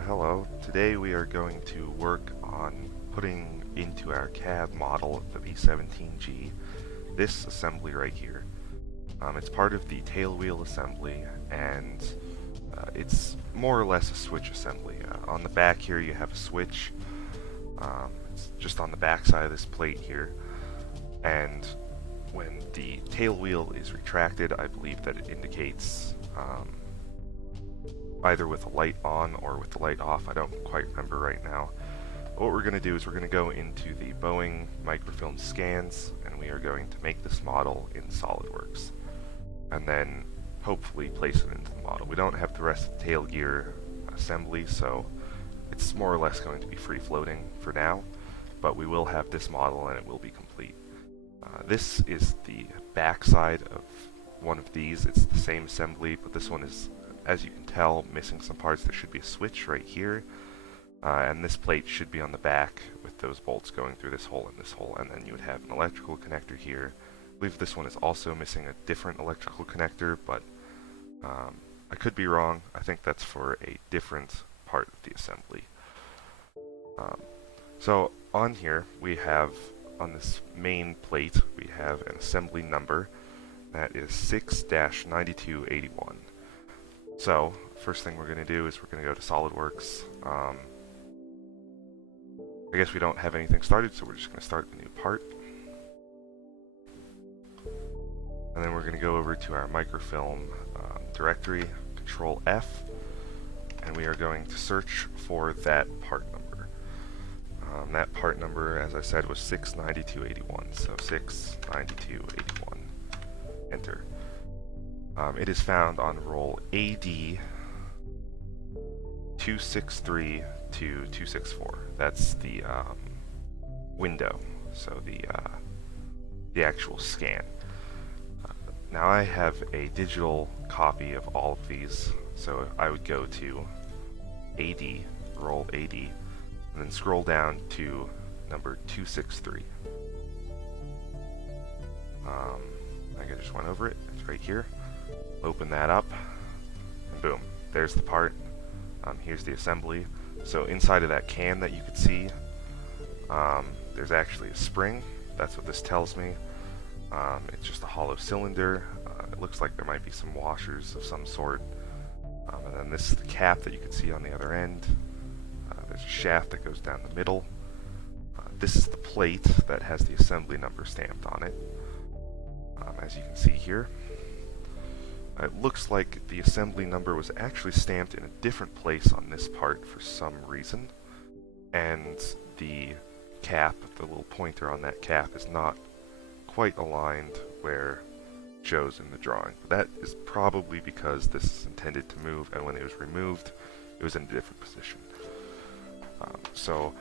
Hello. Today we are going to work on putting into our CAD model of the B-17G this assembly right here. It's part of the tail wheel assembly, and it's more or less a switch assembly. On the back here you have a switch. It's just on the back side of this plate here, and when the tail wheel is retracted, I believe that it indicates either with the light on or with the light off. I don't quite remember right now. But what we're going to do is we're going to go into the Boeing microfilm scans, and we are going to make this model in Solidworks, and then hopefully place it into the model. We don't have the rest of the tail gear assembly, so it's more or less going to be free floating for now, but we will have this model and it will be complete. This is the back side of one of these. It's the same assembly, but this one is, as you can tell, missing some parts. There should be a switch right here, and this plate should be on the back with those bolts going through this hole and this hole, and then you would have an electrical connector here. I believe this one is also missing a different electrical connector, but I could be wrong. I think that's for a different part of the assembly. So on here we have, on this main plate, we have an assembly number that is 6-9281. So, first thing we're going to do is we're going to go to SolidWorks. I guess we don't have anything started, so we're just going to start a new part. And then we're going to go over to our microfilm directory, Control F, and we are going to search for that part number. That part number, as I said, was 69281, so 69281. Enter. It is found on roll AD 263 to 264. That's the window, so the actual scan. Now I have a digital copy of all of these, so I would go to AD, roll AD, and then scroll down to number 263. I think I just went over it. It's right here. Open that up, and boom, there's the part. Here's the assembly. So inside of that can that you could see, there's actually a spring. That's what this tells me. It's just a hollow cylinder. It looks like there might be some washers of some sort. And then this is the cap that you can see on the other end. There's a shaft that goes down the middle. This is the plate that has the assembly number stamped on it. As you can see here. It looks like the assembly number was actually stamped in a different place on this part for some reason, and the cap, the little pointer on that cap, is not quite aligned where it shows in the drawing. That is probably because this is intended to move, and when it was removed, it was in a different position. So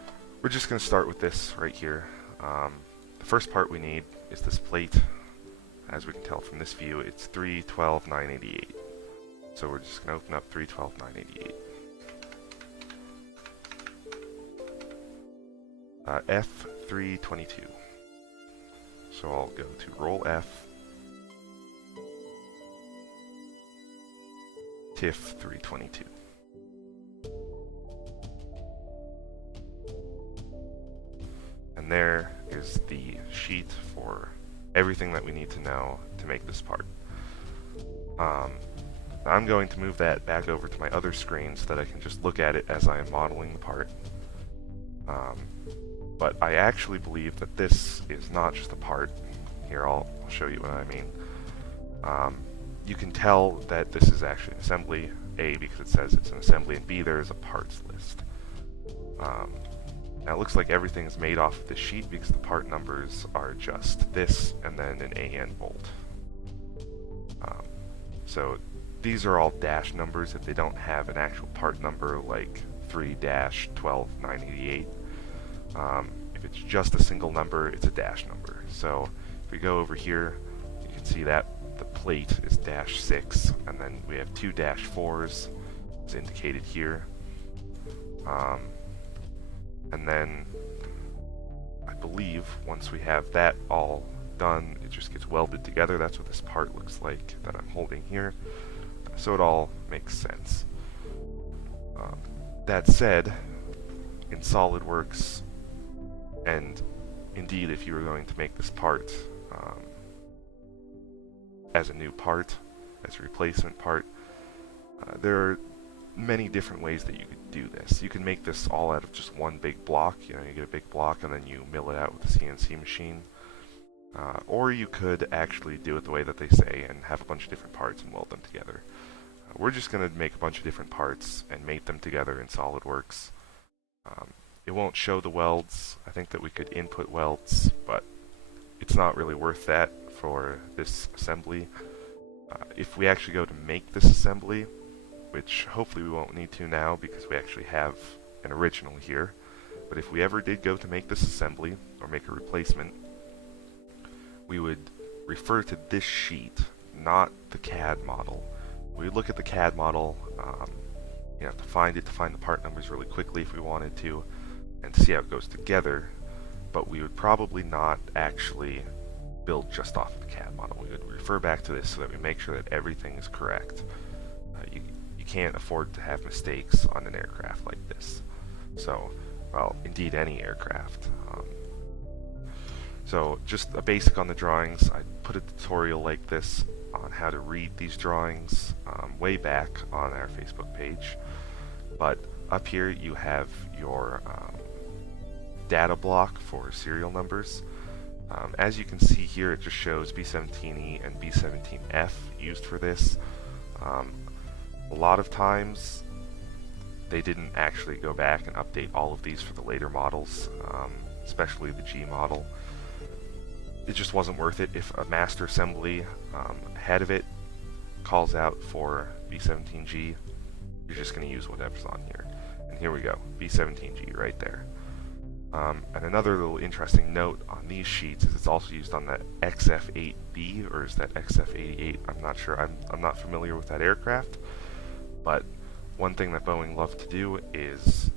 we're just going to start with this right here. The first part we need is this plate. As we can tell from this view, it's 312.988. So we're just going to open up 312.988. F322. So I'll go to roll F, TIFF 322. And there is the sheet for everything that we need to know to make this part. I'm going to move that back over to my other screen so that I can just look at it as I am modeling the part. But I actually believe that this is not just a part. Here, I'll show you what I mean. You can tell that this is actually an assembly, A, because it says it's an assembly, and B, there is a parts list. Now it looks like everything is made off of this sheet because the part numbers are just this and then an AN bolt. So these are all dash numbers if they don't have an actual part number like 3-12.988. If it's just a single number, it's a dash number. So if we go over here, you can see that the plate is -6, and then we have 2 -4s as indicated here. And then, I believe, once we have that all done, it just gets welded together. That's what this part looks like that I'm holding here. So it all makes sense. That said, in SolidWorks, and indeed if you were going to make this part as a new part, as a replacement part, there are many different ways that you could do this. You can make this all out of just one big block. You get a big block and then you mill it out with a CNC machine. Or you could actually do it the way that they say and have a bunch of different parts and weld them together. We're just going to make a bunch of different parts and mate them together in SolidWorks. It won't show the welds. I think that we could input welds, but it's not really worth that for this assembly. If we actually go to make this assembly, which hopefully we won't need to now because we actually have an original here, but if we ever did go to make this assembly or make a replacement, we would refer to this sheet, not the CAD model. We would look at the CAD model, you have to find it to find the part numbers really quickly if we wanted to, and to see how it goes together, but we would probably not actually build just off of the CAD model. We would refer back to this so that we make sure that everything is correct. You can't afford to have mistakes on an aircraft like this. So, well, indeed any aircraft. So just a basic on the drawings. I put a tutorial like this on how to read these drawings way back on our Facebook page. But up here you have your data block for serial numbers. As you can see here, it just shows B-17E and B-17F used for this. A lot of times they didn't actually go back and update all of these for the later models, especially the G model. It just wasn't worth it. If a master assembly ahead of it calls out for B-17G, you're just going to use whatever's on here. And here we go, B-17G right there. And another little interesting note on these sheets is it's also used on the XF-8B, or is that XF-88? I'm not sure. I'm not familiar with that aircraft. But one thing that Boeing loved to do is,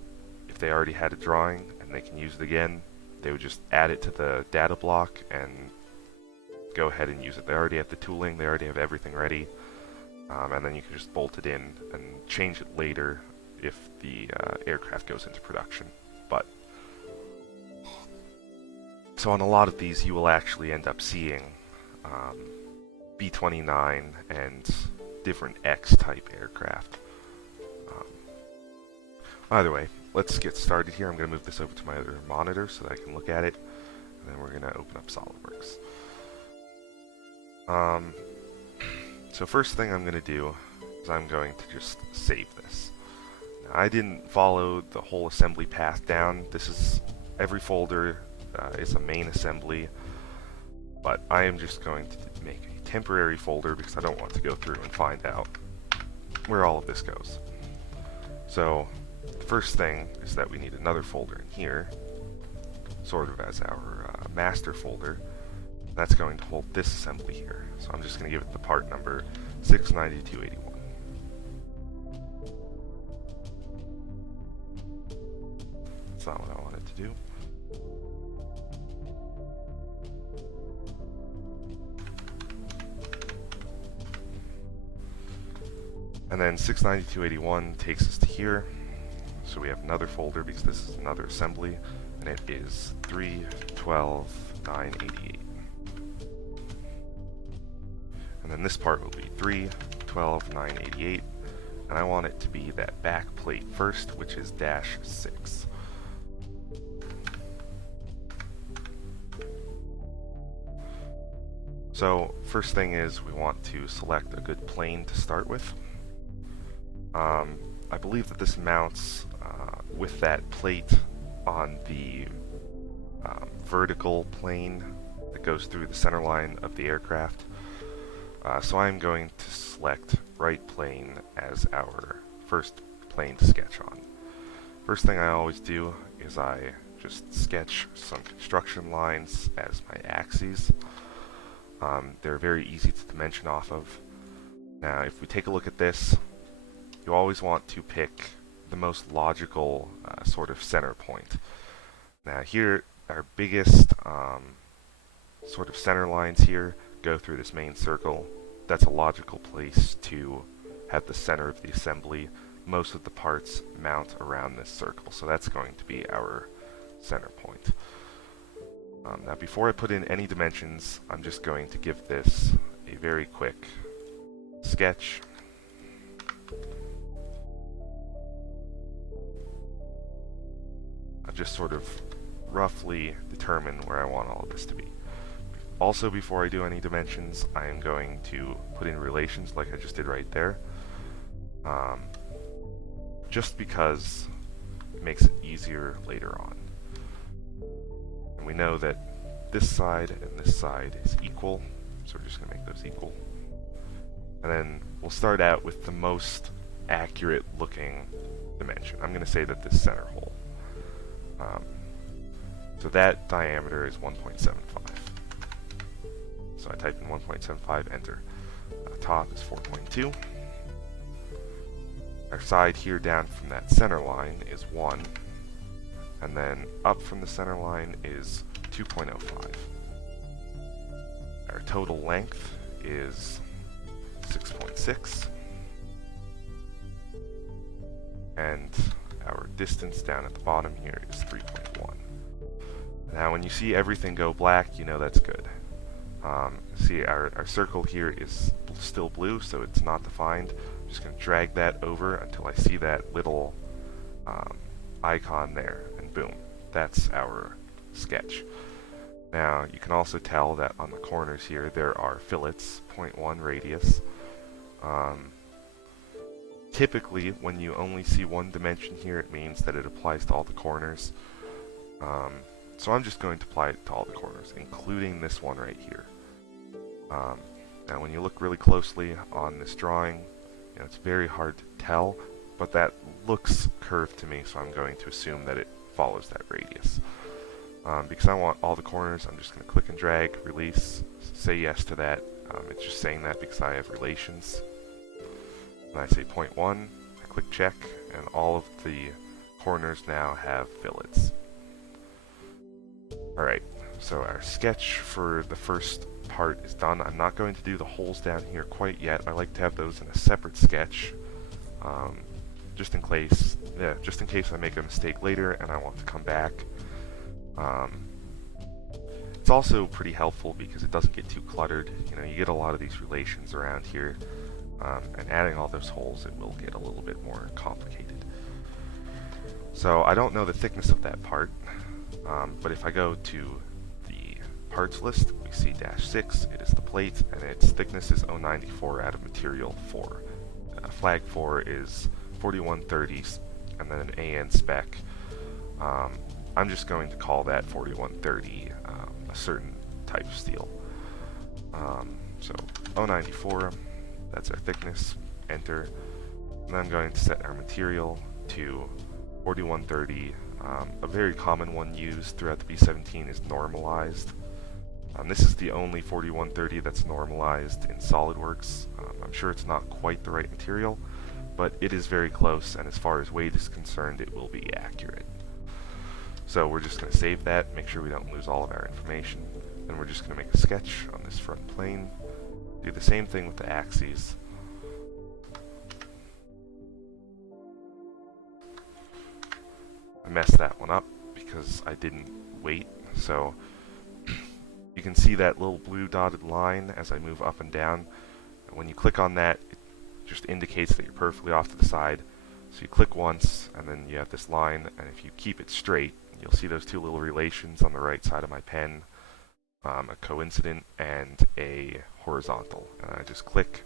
if they already had a drawing and they can use it again, they would just add it to the data block and go ahead and use it. They already have the tooling, they already have everything ready, and then you can just bolt it in and change it later if the aircraft goes into production. But so on a lot of these you will actually end up seeing B-29 and different X-type aircraft. Either way, let's get started here. I'm going to move this over to my other monitor so that I can look at it, and then we're going to open up SolidWorks. So first thing I'm going to do is I'm going to just save this. Now, I didn't follow the whole assembly path down. This is every folder is a main assembly, but I am just going to make a temporary folder because I don't want to go through and find out where all of this goes. So the first thing is that we need another folder in here, sort of as our master folder. That's going to hold this assembly here. So I'm just going to give it the part number 69281. That's not what I wanted to do. And then 69281 takes us to here. So we have another folder because this is another assembly, and it is 312.988. And then this part will be 312.988, and I want it to be that back plate first, which is -6. So first thing is we want to select a good plane to start with. I believe that this mounts with that plate on the vertical plane that goes through the center line of the aircraft. So I'm going to select right plane as our first plane to sketch on. First thing I always do is I just sketch some construction lines as my axes. They're very easy to dimension off of. Now if we take a look at this, you always want to pick the most logical sort of center point. Now here, our biggest sort of center lines here go through this main circle. That's a logical place to have the center of the assembly. most of the parts mount around this circle. So that's going to be our center point. Now before I put in any dimensions, I'm just going to give this a very quick sketch. I'll just sort of roughly determine where I want all of this to be. Also, before I do any dimensions, I am going to put in relations like I just did right there. Just because it makes it easier later on. And we know that this side and this side is equal, so we're just going to make those equal. And then we'll start out with the most accurate looking dimension. I'm going to say that this center hole. So that diameter is 1.75. So I type in 1.75, enter. Top is 4.2. Our side here down from that center line is 1. And then up from the center line is 2.05. Our total length is 6.6. And our distance down at the bottom here is 3.1. Now when you see everything go black, you know that's good. See, our circle here is still blue, so it's not defined. I'm just going to drag that over until I see that little icon there, and boom, that's our sketch. Now you can also tell that on the corners here there are fillets, 0.1 radius. Typically, when you only see one dimension here, it means that it applies to all the corners. So I'm just going to apply it to all the corners, including this one right here. Now when you look really closely on this drawing, you know, it's very hard to tell, but that looks curved to me, so I'm going to assume that it follows that radius. Because I want all the corners, I'm just going to click and drag, release, say yes to that. It's just saying that because I have relations. And I say 0.1, I click check, and all of the corners now have fillets. Alright, so our sketch for the first part is done. I'm not going to do the holes down here quite yet. I like to have those in a separate sketch, just in case I make a mistake later and I want to come back. It's also pretty helpful because it doesn't get too cluttered. You know, you get a lot of these relations around here, and adding all those holes, it will get a little bit more complicated. So I don't know the thickness of that part, but if I go to the parts list, we see -6, it is the plate, and its thickness is 094 out of material 4. Flag 4 is 4130, and then an AN spec. I'm just going to call that 4130 a certain type of steel. So 094, that's our thickness, enter, and I'm going to set our material to 4130. A very common one used throughout the B-17 is normalized. This is the only 4130 that's normalized in Solidworks. I'm sure it's not quite the right material, but it is very close, and as far as weight is concerned, it will be accurate. So we're just going to save that, make sure we don't lose all of our information, and we're just going to make a sketch on this front plane. Do the same thing with the axes. I messed that one up because I didn't wait, so you can see that little blue dotted line as I move up and down. And when you click on that, it just indicates that you're perfectly off to the side. So you click once, and then you have this line, and if you keep it straight, you'll see those two little relations on the right side of my pen, a coincident and a horizontal. And I just click.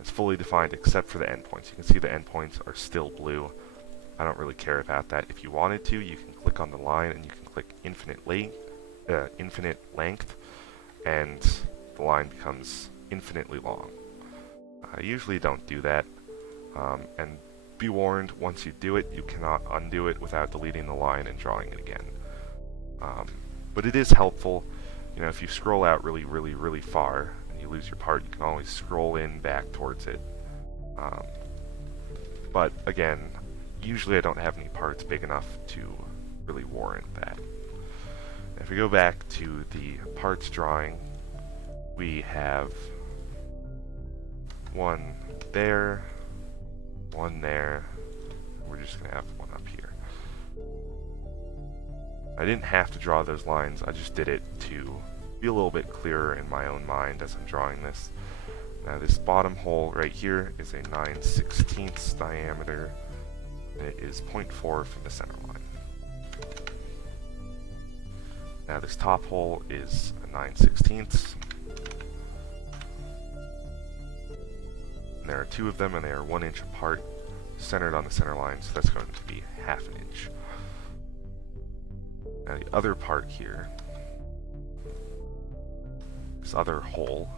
It's fully defined except for the endpoints. You can see the endpoints are still blue. I don't really care about that. If you wanted to, you can click on the line and you can click infinite length, and the line becomes infinitely long. I usually don't do that, and be warned, once you do it, you cannot undo it without deleting the line and drawing it again. But it is helpful. You know, if you scroll out really far and you lose your part, you can always scroll in back towards it. But again, usually I don't have any parts big enough to really warrant that. If we go back to the parts drawing, we have one there, just going to have one up here. I didn't have to draw those lines, I just did it to be a little bit clearer in my own mind as I'm drawing this. Now this bottom hole right here is a 9/16 diameter, and it is 0.4 from the center line. Now this top hole is a 9/16. And there are two of them, and they are 1 inch apart, centered on the center line, so that's going to be 1/2 inch. Now the other part here, this other hole,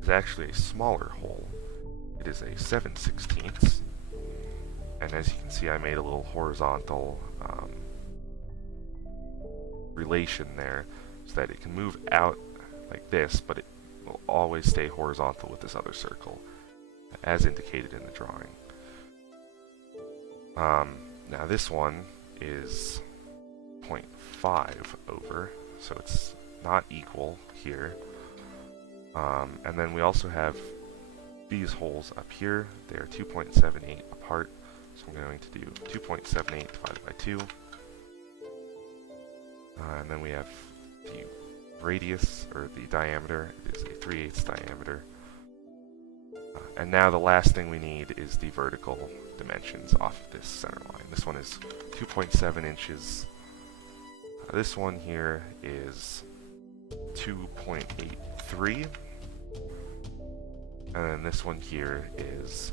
is actually a smaller hole. It is a 7/16, and as you can see, I made a little horizontal relation there so that it can move out like this, but it will always stay horizontal with this other circle, as indicated in the drawing. Now this one is 0.5 over, so it's not equal here. And then we also have these holes up here. They are 2.78 apart, so I'm going to do 2.78 divided by 2. And then we have the radius, or the diameter. It is a 3/8 diameter. And now the last thing we need is the vertical dimensions off of this center line. This one is 2.7 inches. This one here is 2.83. And then this one here is,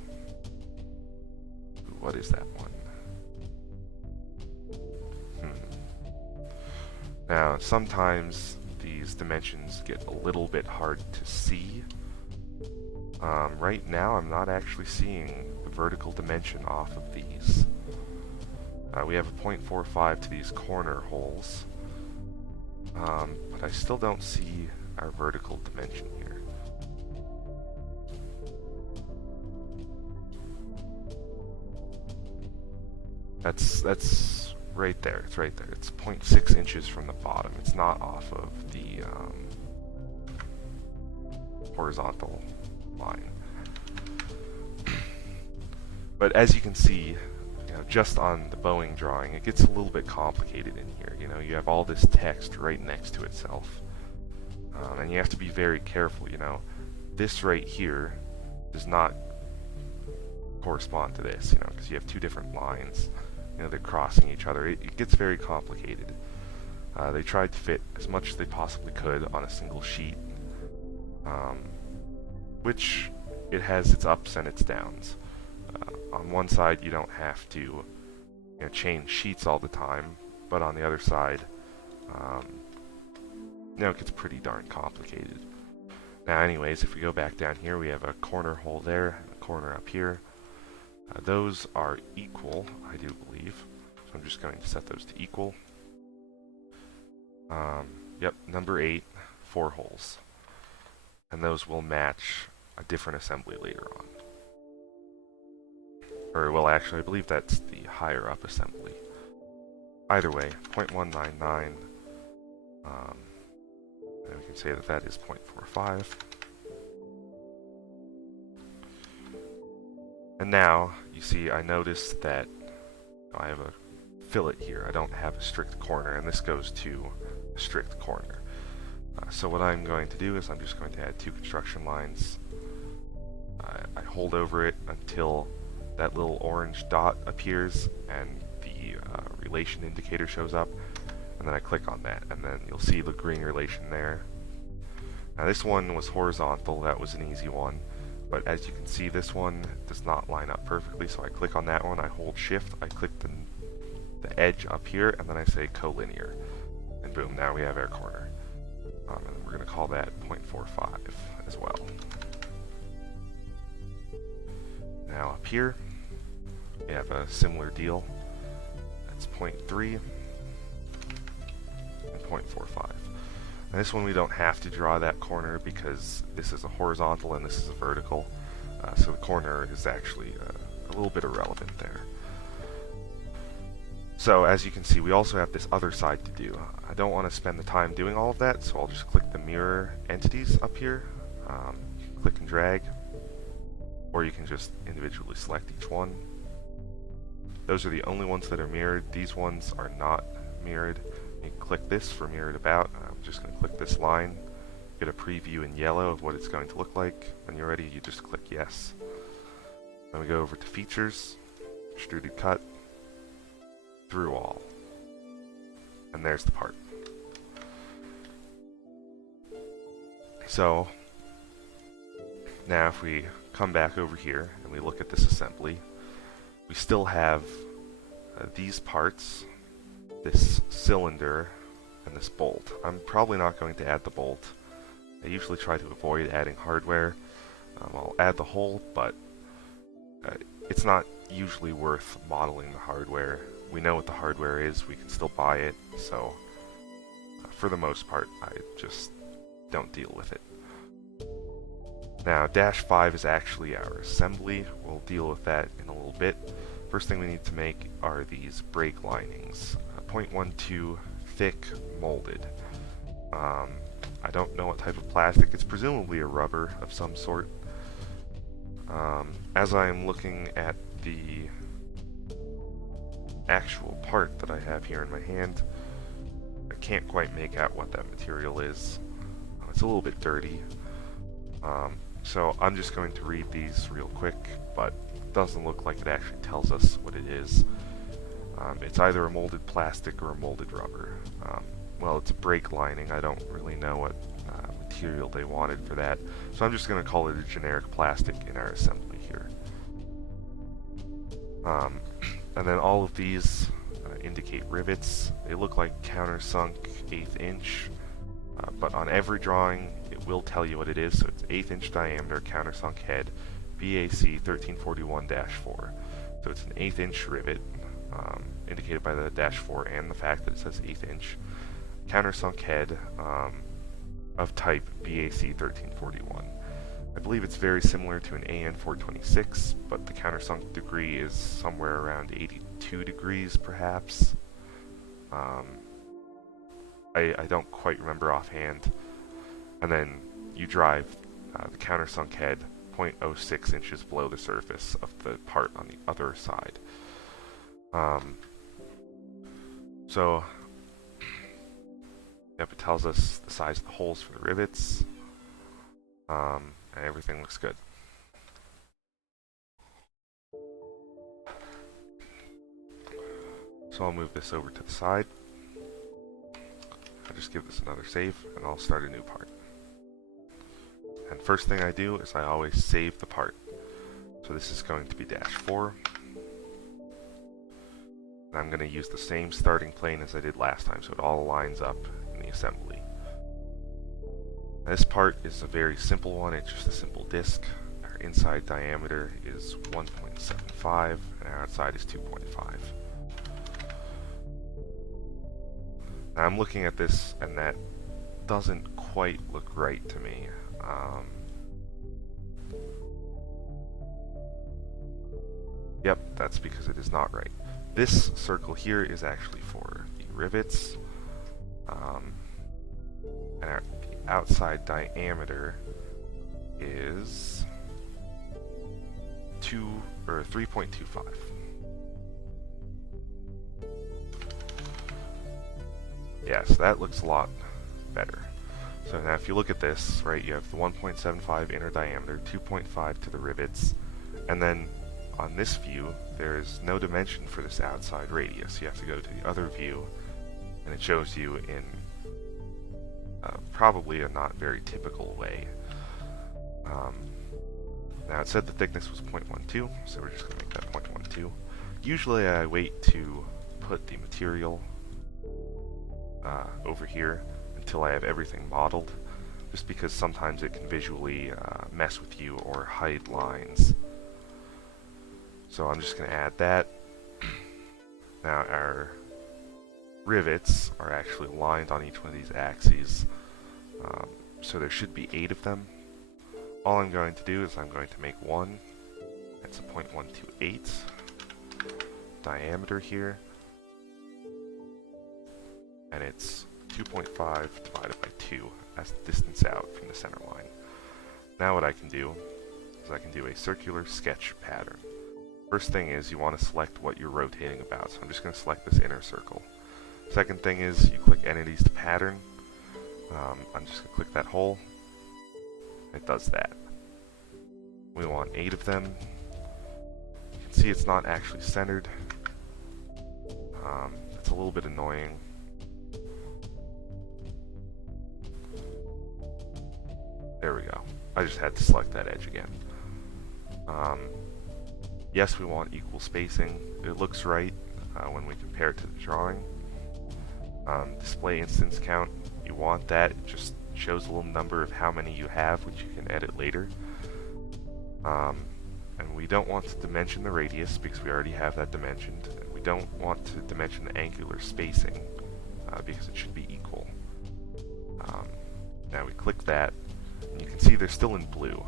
what is that one? Now, sometimes these dimensions get a little bit hard to see. Right now, I'm not actually seeing the vertical dimension off of these. We have a 0.45 to these corner holes, but I still don't see our vertical dimension here. That's right there. It's right there. It's 0.6 inches from the bottom. It's not off of the horizontal line. But as you can see, just on the Boeing drawing, it gets a little bit complicated in here. You have all this text right next to itself, and you have to be very careful. This right here does not correspond to this, because you have two different lines. They're crossing each other. It gets very complicated. They tried to fit as much as they possibly could on a single sheet, which it has its ups and its downs. On one side, you don't have to change sheets all the time, but on the other side, it gets pretty darn complicated. Now anyways, if we go back down here, we have a corner hole there, and a corner up here. Those are equal, I do believe. So I'm just going to set those to equal. Yep, number 8, 4 holes. And those will match a different assembly later on. Or, well, actually, I believe that's the higher up assembly. Either way, 0.199. And we can say that that is 0.45. And now, you see, I noticed that I have a fillet here. I don't have a strict corner, and this goes to a strict corner. So what I'm going to do is I'm just going to add 2 construction lines. I hold over it until that little orange dot appears and the relation indicator shows up, and then I click on that, and then you'll see the green relation there. Now this one was horizontal, that was an easy one. But as you can see, this one does not line up perfectly, so I click on that one, I hold shift, I click the edge up here, and then I say collinear. And boom, now we have our corner. And we're going to call that 0.45 as well. Now up here, we have a similar deal. That's 0.3 and 0.45. And this one we don't have to draw that corner because this is a horizontal and this is a vertical, so the corner is actually a little bit irrelevant there. So as you can see, we also have this other side to do. I don't want to spend the time doing all of that, so I'll just click the mirror entities up here. You can click and drag, or you can just individually select each one. Those are the only ones that are mirrored. These ones are not mirrored. You can click this for mirrored about. I'm just going to click this line, get a preview in yellow of what it's going to look like. When you're ready, you just click yes. Then we go over to features, extruded cut, through all. And there's the part. So now if we come back over here and we look at this assembly, we still have these parts, this cylinder, and this bolt. I'm probably not going to add the bolt. I usually try to avoid adding hardware. I'll add the hole, but it's not usually worth modeling the hardware. We know what the hardware is, we can still buy it, so for the most part, I just don't deal with it. Now, Dash 5 is actually our assembly. We'll deal with that in a little bit. First thing we need to make are these brake linings. 0.12 thick, molded. I don't know what type of plastic. It's presumably a rubber of some sort. As I am looking at the actual part that I have here in my hand, I can't quite make out what that material is. It's a little bit dirty. So I'm just going to read these real quick, but it doesn't look like it actually tells us what it is. It's either a molded plastic or a molded rubber. Well, it's a brake lining. I don't really know what material they wanted for that, so I'm just going to call it a generic plastic in our assembly here. And then all of these indicate rivets. They look like countersunk 1/8 inch, but on every drawing it will tell you what it is. So it's 1/8 inch diameter countersunk head, BAC 1341-4. So it's an 1/8 inch rivet, indicated by the -4 and the fact that it says 1/8 inch. Countersunk head of type BAC 1341. I believe it's very similar to an AN 426, but the countersunk degree is somewhere around 82 degrees, perhaps. I don't quite remember offhand. And then you drive the countersunk head 0.06 inches below the surface of the part on the other side. So, yep, it tells us the size of the holes for the rivets, and everything looks good. So I'll move this over to the side. I'll just give this another save, and I'll start a new part. And first thing I do is I always save the part. So this is going to be -4. And I'm going to use the same starting plane as I did last time, so it all lines up in the assembly. This part is a very simple one. It's just a simple disc. Our inside diameter is 1.75, and our outside is 2.5. Now I'm looking at this, and that doesn't quite look right to me. Yep, that's because it is not right. This circle here is actually for the rivets, and our outside diameter is 3.25. Yes, that looks a lot better. So now if you look at this, right, you have the 1.75 inner diameter, 2.5 to the rivets, and then on this view, there is no dimension for this outside radius. You have to go to the other view, and it shows you in probably a not very typical way. Now it said the thickness was 0.12, so we're just going to make that 0.12. Usually I wait to put the material over here until I have everything modeled, just because sometimes it can visually mess with you or hide lines. So I'm just going to add that. Now our rivets are actually lined on each one of these axes, so there should be 8 of them. All I'm going to do is I'm going to make one. That's a 0.128 diameter here, and it's 2.5 divided by 2. That's the distance out from the center line. Now what I can do is I can do a circular sketch pattern. First thing is you want to select what you're rotating about, so I'm just going to select this inner circle. Second thing is you click Entities to Pattern. I'm just going to click that hole. It does that. We want 8 of them. You can see it's not actually centered. It's a little bit annoying. There we go. I just had to select that edge again. Yes, we want equal spacing. It looks right when we compare it to the drawing. Display instance count. You want that. It just shows a little number of how many you have, which you can edit later. And we don't want to dimension the radius because we already have that dimensioned. We don't want to dimension the angular spacing because it should be equal. Now we click that, and you can see they're still in blue.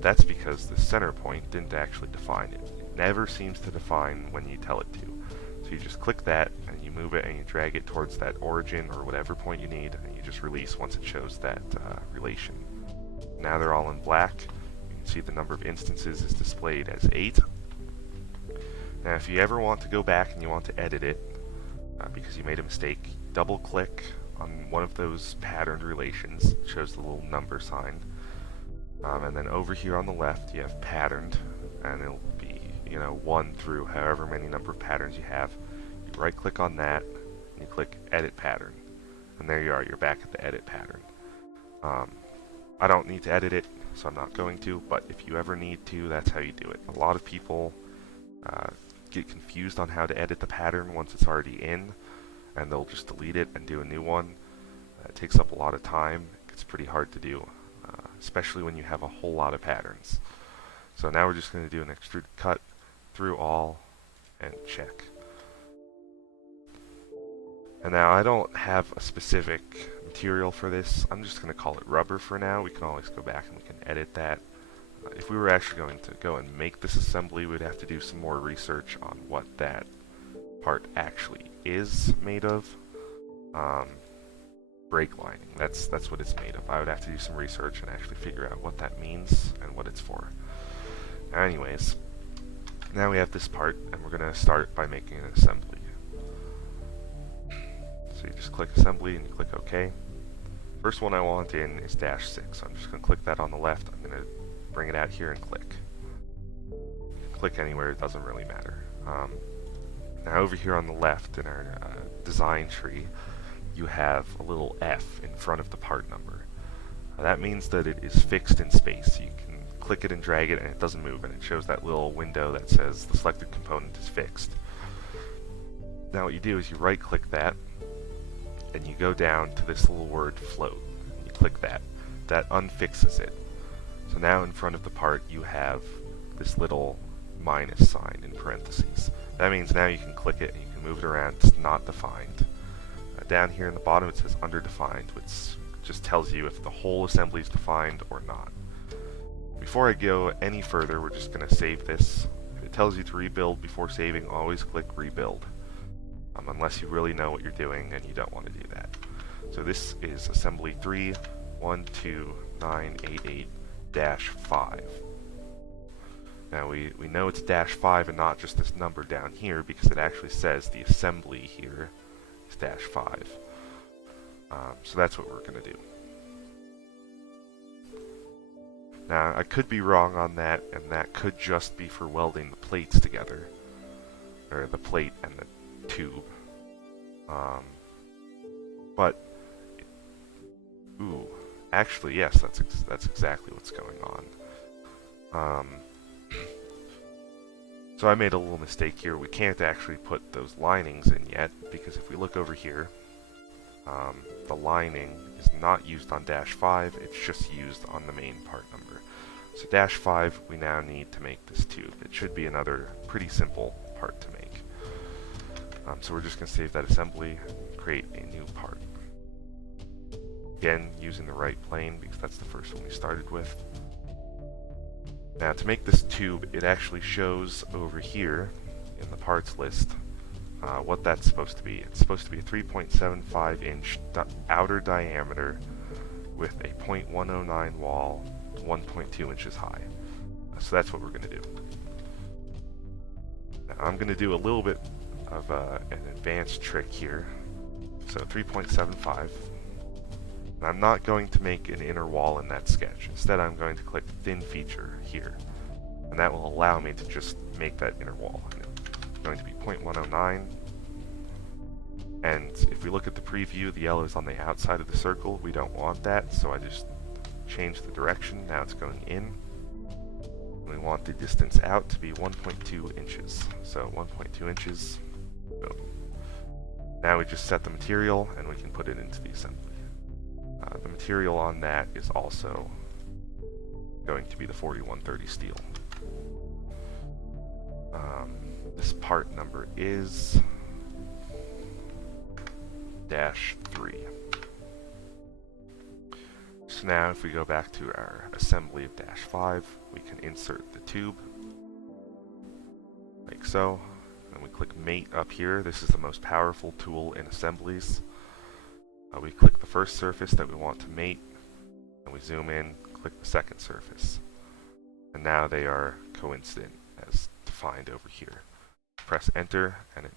That's because the center point didn't actually define it. It never seems to define when you tell it to. So you just click that, and you move it, and you drag it towards that origin or whatever point you need, and you just release once it shows that relation. Now they're all in black. You can see the number of instances is displayed as 8. Now if you ever want to go back and you want to edit it, because you made a mistake, double click on one of those patterned relations. It shows the little number sign. And then over here on the left you have patterned, and it'll be 1 through however many number of patterns you have. You right click on that and you click edit pattern, and there you are, you're back at the edit pattern. I don't need to edit it, so I'm not going to, but if you ever need to, that's how you do it. A lot of people get confused on how to edit the pattern once it's already in, and they'll just delete it and do a new one. It takes up a lot of time. It's pretty hard to do, especially when you have a whole lot of patterns. So now we're just going to do an extrude cut through all and check. And now I don't have a specific material for this. I'm just going to call it rubber for now. We can always go back and we can edit that. If we were actually going to go and make this assembly, we'd have to do some more research on what that part actually is made of. Brake lining, that's what it's made of. I would have to do some research and actually figure out what that means and what it's for. Anyways, now we have this part, and we're going to start by making an assembly. So you just click assembly and you click OK. First one I want in is -6, so I'm just going to click that on the left. I'm going to bring it out here and click. You can click anywhere, it doesn't really matter. Now over here on the left in our design tree, you have a little F in front of the part number. That means that it is fixed in space. You can click it and drag it and it doesn't move, and it shows that little window that says the selected component is fixed. Now what you do is you right click that and you go down to this little word float. You click that. That unfixes it. So now in front of the part you have this little minus sign in parentheses. That means now you can click it and you can move it around. It's not defined. Down here in the bottom it says underdefined, which just tells you if the whole assembly is defined or not. Before I go any further, we're just going to save this. If it tells you to rebuild before saving, always click rebuild, unless you really know what you're doing and you don't want to do that. So this is assembly 3.12988-5. Now we know it's -5 and not just this number down here because it actually says the assembly here is -5. So that's what we're going to do. Now I could be wrong on that, and that could just be for welding the plates together, or the plate and the tube. But actually yes, that's exactly what's going on. So I made a little mistake here. We can't actually put those linings in yet, because if we look over here, the lining is not used on -5, it's just used on the main part number. So -5 we now need to make this tube. It should be another pretty simple part to make. So we're just going to save that assembly, create a new part. Again, using the right plane, because that's the first one we started with. Now to make this tube, it actually shows over here in the parts list what that's supposed to be. It's supposed to be a 3.75 inch outer diameter with a 0.109 wall, 1.2 inches high. So that's what we're going to do. I'm going to do a little bit of an advanced trick here. So 3.75. And I'm not going to make an inner wall in that sketch. Instead, I'm going to click Thin Feature here. And that will allow me to just make that inner wall. It's going to be 0.109. And if we look at the preview, the yellow is on the outside of the circle. We don't want that, so I just changed the direction. Now it's going in. We want the distance out to be 1.2 inches. So 1.2 inches. Boom. Now we just set the material and we can put it into the assembly. The material on that is also going to be the 4130 steel. This part number is -3. So now if we go back to our assembly of -5, we can insert the tube, like so, and we click Mate up here. This is the most powerful tool in assemblies. We click the first surface that we want to mate, and we zoom in, click the second surface. And now they are coincident as defined over here. Press Enter and it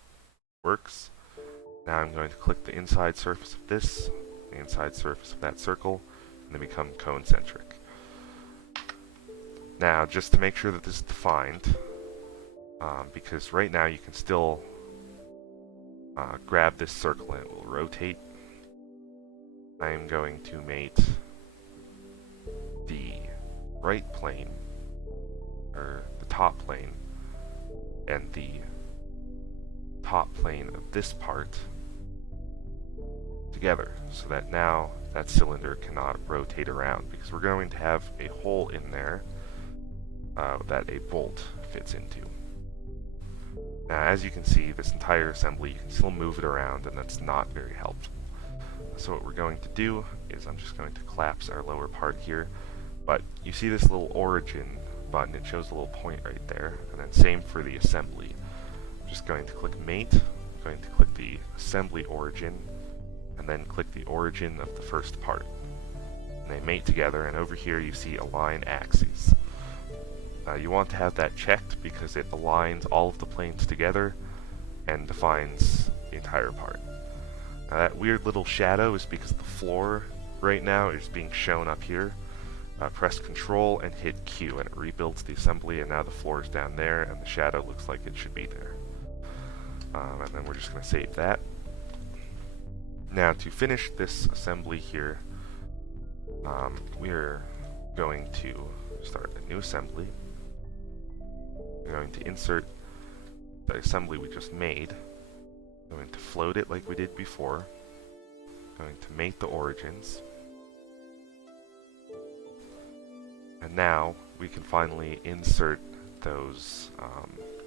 works. Now I'm going to click the inside surface of this, the inside surface of that circle, and they become concentric. Now, just to make sure that this is defined, because right now you can still grab this circle and it will rotate, I am going to mate the right plane, or the top plane, and the top plane of this part together, so that now that cylinder cannot rotate around, because we're going to have a hole in there that a bolt fits into. Now, as you can see, this entire assembly, you can still move it around, and that's not very helpful. So what we're going to do is I'm just going to collapse our lower part here, but you see this little origin button, it shows a little point right there, and then same for the assembly. I'm just going to click Mate, I'm going to click the assembly origin, and then click the origin of the first part. And they mate together, and over here you see align axes. You want to have that checked because it aligns all of the planes together and defines the entire part. Now that weird little shadow is because the floor right now is being shown up here. Press Control and hit Q and it rebuilds the assembly, and now the floor is down there and the shadow looks like it should be there. And then we're just going to save that. Now to finish this assembly here, we're going to start a new assembly. We're going to insert the assembly we just made. I'm going to float it like we did before. I'm going to mate the origins. And now we can finally insert those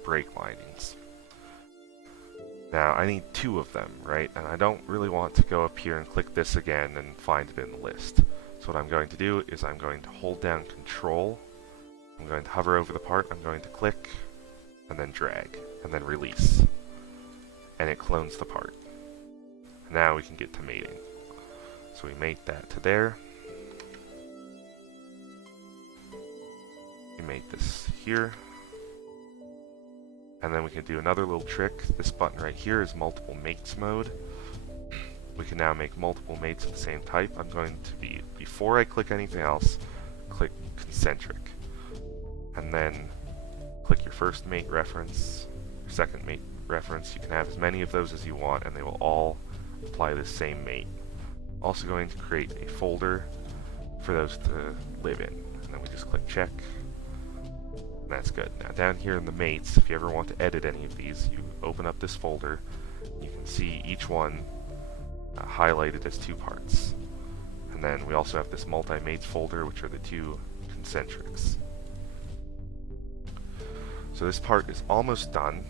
brake linings. Now I need 2 of them, right? And I don't really want to go up here and click this again and find it in the list. So what I'm going to do is I'm going to hold down Control. I'm going to hover over the part, I'm going to click, and then drag, and then release. And it clones the part. Now we can get to mating. So we mate that to there. We mate this here. And then we can do another little trick. This button right here is multiple mates mode. We can now make multiple mates of the same type. I'm going to be, before I click anything else, click concentric. And then click your first mate reference, your second mate reference. You can have as many of those as you want and they will all apply the same mate. Also going to create a folder for those to live in. And then we just click check. And that's good. Now down here in the mates, if you ever want to edit any of these, you open up this folder. You can see each one highlighted as 2 parts. And then we also have this multi-mates folder, which are the 2 concentrics. So this part is almost done.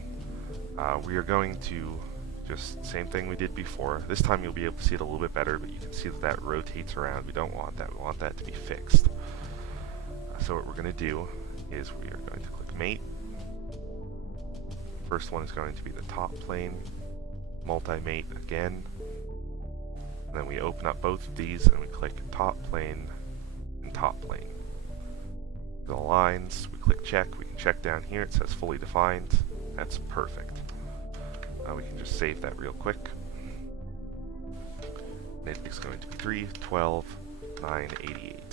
We are going to just same thing we did before. This time you'll be able to see it a little bit better, but you can see that that rotates around. We don't want that. We want that to be fixed. So what we're going to do is we are going to click Mate. First one is going to be the top plane, multi-mate again. And then we open up both of these and we click top plane and top plane. The lines, we click check. We can check down here, it says fully defined. That's perfect. We can just save that real quick. It is going to be 3, 12, 9, 88.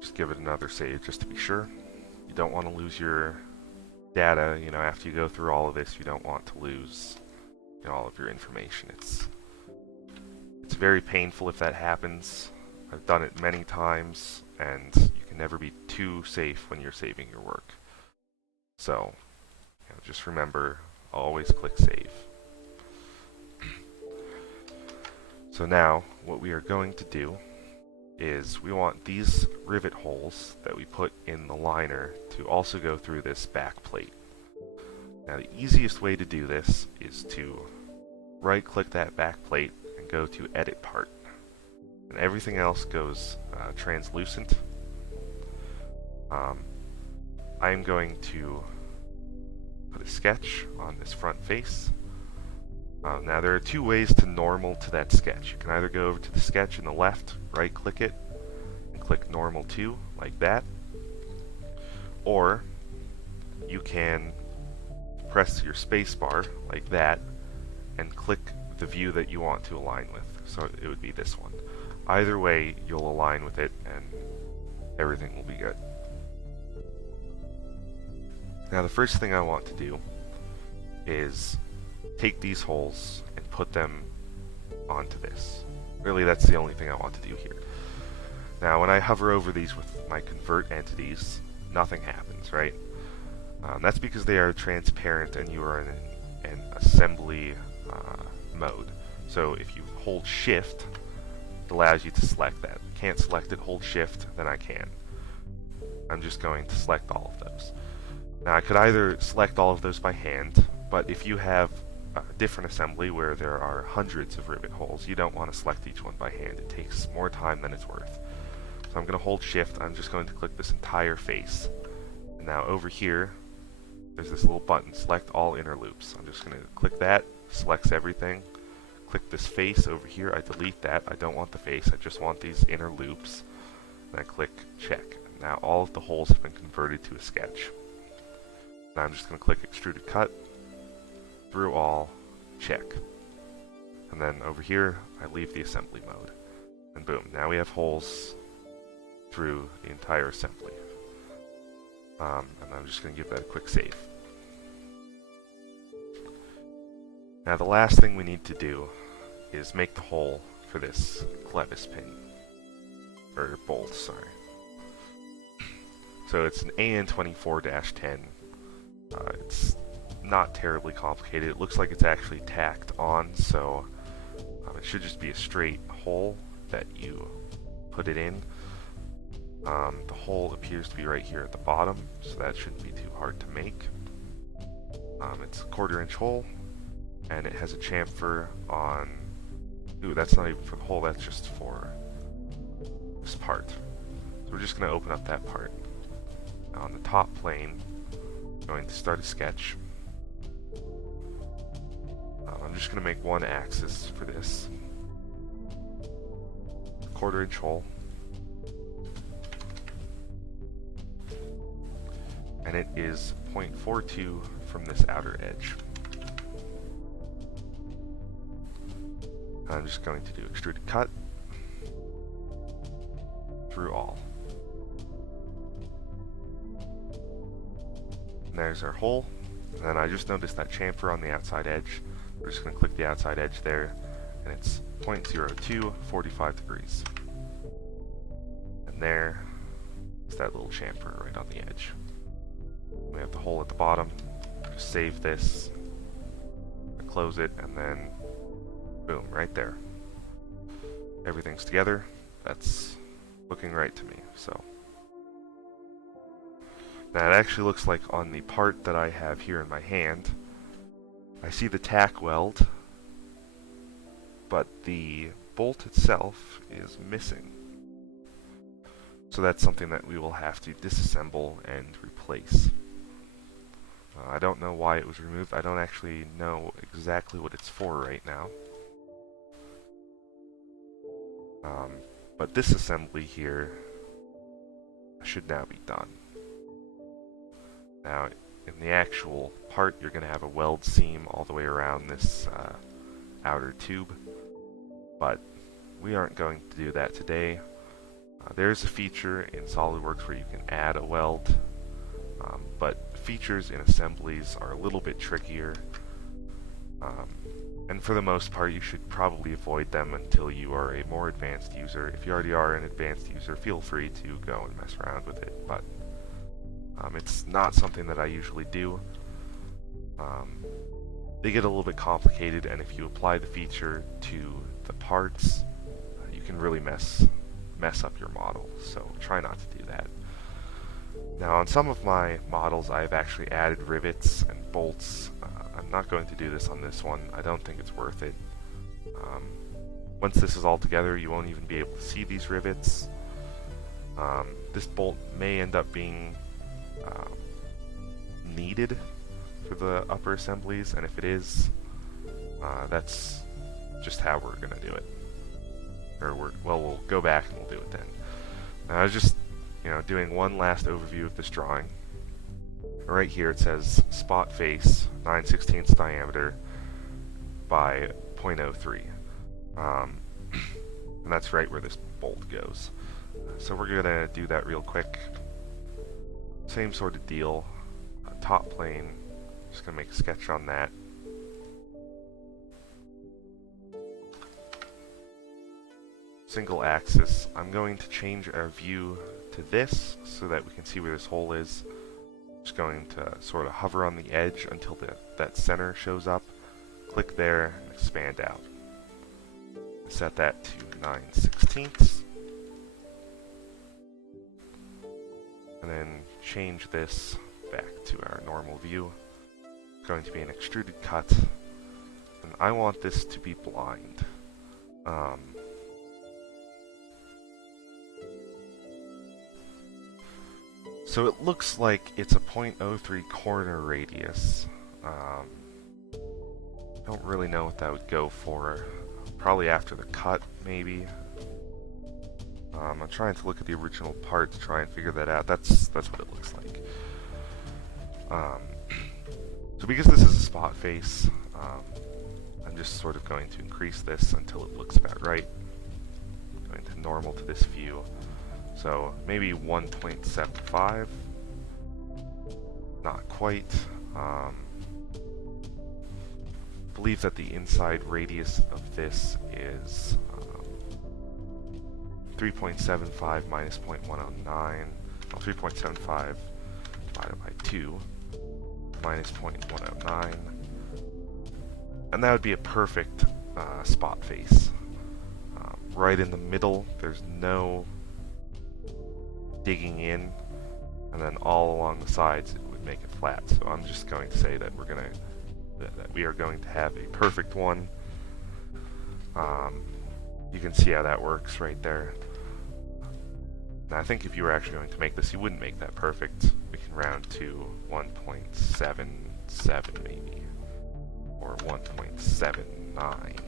Just give it another save just to be sure. You don't want to lose your data, after you go through all of this. You don't want to lose all of your information. It's very painful if that happens. I've done it many times, and you can never be too safe when you're saving your work. So, just remember, always click save. So now, what we are going to do is we want these rivet holes that we put in the liner to also go through this back plate. Now the easiest way to do this is to right click that back plate and go to edit part. And everything else goes translucent. I'm going to put a sketch on this front face. Now there are two ways to normal to that sketch. You can either go over to the sketch on the left, right click it, and click normal to, like that. Or you can press your space bar, like that, and click the view that you want to align with. So it would be this one. Either way, you'll align with it and everything will be good. Now the first thing I want to do is take these holes and put them onto this. Really, that's the only thing I want to do here. Now, when I hover over these with my convert entities, nothing happens, right? That's because they are transparent and you are in an assembly mode. So if you hold shift, it allows you to select that. If you can't select it, hold shift, then I can. I'm just going to select all of those. Now I could either select all of those by hand, but if you have a different assembly where there are hundreds of rivet holes, you don't want to select each one by hand. It takes more time than it's worth. So I'm going to hold shift. I'm just going to click this entire face. And now over here, there's this little button, select all inner loops. I'm just going to click that, selects everything. Click this face over here, I delete that. I don't want the face, I just want these inner loops. And I click check. Now all of the holes have been converted to a sketch. Now I'm just going to click extruded cut, through all, check. And then over here, I leave the assembly mode. And boom, now we have holes through the entire assembly. And I'm just going to give that a quick save. Now the last thing we need to do is make the hole for this clevis pin. Or bolt, sorry. So it's an AN24-10. It's not terribly complicated. It looks like it's actually tacked on, so it should just be a straight hole that you put it in. The hole appears to be right here at the bottom, so that shouldn't be too hard to make. It's a 1/4 inch hole, and it has a chamfer on... Ooh, that's not even for the hole, that's just for this part. So we're just going to open up that part. Now on the top plane, I'm going to start a sketch. I'm just going to make one axis for this. 1/4 inch hole. And it is 0.42 from this outer edge. I'm just going to do extruded cut through all. And there's our hole. And then I just noticed that chamfer on the outside edge. We're just going to click the outside edge there, and it's 0.02, 45 degrees. And there is that little chamfer right on the edge. We have the hole at the bottom. Just save this, close it, and then boom, right there. Everything's together. That's looking right to me. So now it actually looks like on the part that I have here in my hand, I see the tack weld, but the bolt itself is missing. So that's something that we will have to disassemble and replace. I don't know why it was removed. I don't actually know exactly what it's for right now. But this assembly here should now be done. Now, in the actual part, you're going to have a weld seam all the way around this outer tube, but we aren't going to do that today. There's a feature in Solidworks where you can add a weld, but features in assemblies are a little bit trickier, and for the most part you should probably avoid them until you are a more advanced user. If you already are an advanced user, feel free to go and mess around with it, but it's not something that I usually do. They get a little bit complicated, and if you apply the feature to the parts, you can really mess up your model, so try not to do that. Now, on some of my models I've actually added rivets and bolts. I'm not going to do this on this one. I don't think it's worth it. Once this is all together, you won't even be able to see these rivets. This bolt may end up being needed for the upper assemblies, and if it is, that's just how we're going to do it. Or we'll go back and we'll do it then. Now, I was just, doing one last overview of this drawing. Right here it says spot face 9/16 diameter by 0.03, and that's right where this bolt goes. So we're gonna do that real quick. Same sort of deal. Top plane. Just gonna make a sketch on that. Single axis. I'm going to change our view to this so that we can see where this hole is. Just going to sort of hover on the edge until that center shows up. Click there and expand out. Set that to 9/16. And then change this back to our normal view. It's going to be an extruded cut. And I want this to be blind. So it looks like it's a 0.03 corner radius. Don't really know what that would go for. Probably after the cut, maybe. I'm trying to look at the original part to try and figure that out. That's what it looks like. So because this is a spot face, I'm just sort of going to increase this until it looks about right. Going to normal to this view. So maybe 1.75. Not quite. Believe that the inside radius of this is 3.75 minus 0.109. Well, 3.75 divided by 2 minus 0.109. And that would be a perfect spot face. Right in the middle, there's no digging in, and then all along the sides it would make it flat. So I'm just going to say that we are going to have a perfect one. You can see how that works right there. Now, I think if you were actually going to make this, you wouldn't make that perfect. We can round to 1.77 maybe, or 1.79.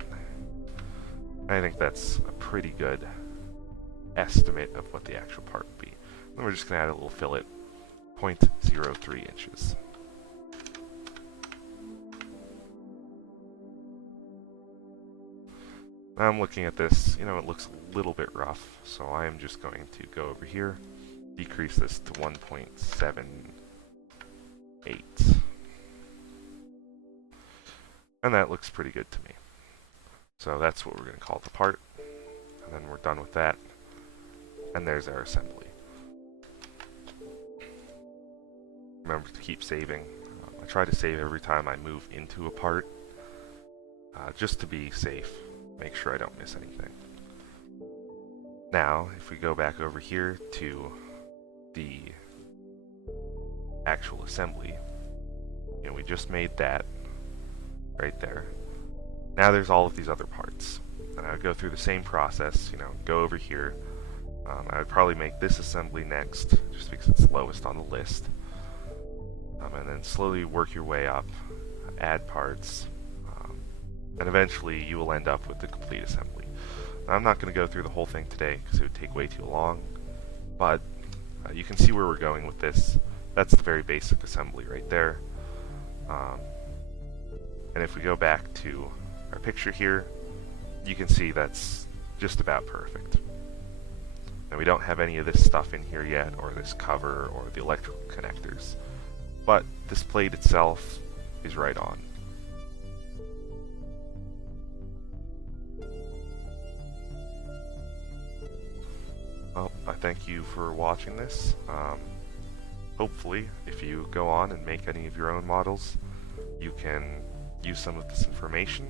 I think that's a pretty good estimate of what the actual part would be. Then we're just going to add a little fillet, 0.03 inches. Now I'm looking at this, it looks a little bit rough, so I am just going to go over here, decrease this to 1.78. And that looks pretty good to me. So that's what we're going to call the part, and then we're done with that. And there's our assembly. Remember to keep saving. I try to save every time I move into a part, just to be safe. Make sure I don't miss anything. Now, if we go back over here to the actual assembly, we just made that right there. Now there's all of these other parts. And I would go through the same process, go over here. I would probably make this assembly next, just because it's lowest on the list. And then slowly work your way up, add parts, and eventually you will end up with the complete assembly. Now, I'm not going to go through the whole thing today, because it would take way too long, but you can see where we're going with this. That's the very basic assembly right there. And if we go back to our picture here, you can see that's just about perfect. Now we don't have any of this stuff in here yet, or this cover, or the electrical connectors, but this plate itself is right on. Well, I thank you for watching this. Hopefully, if you go on and make any of your own models, you can use some of this information.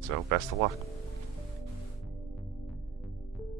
So best of luck.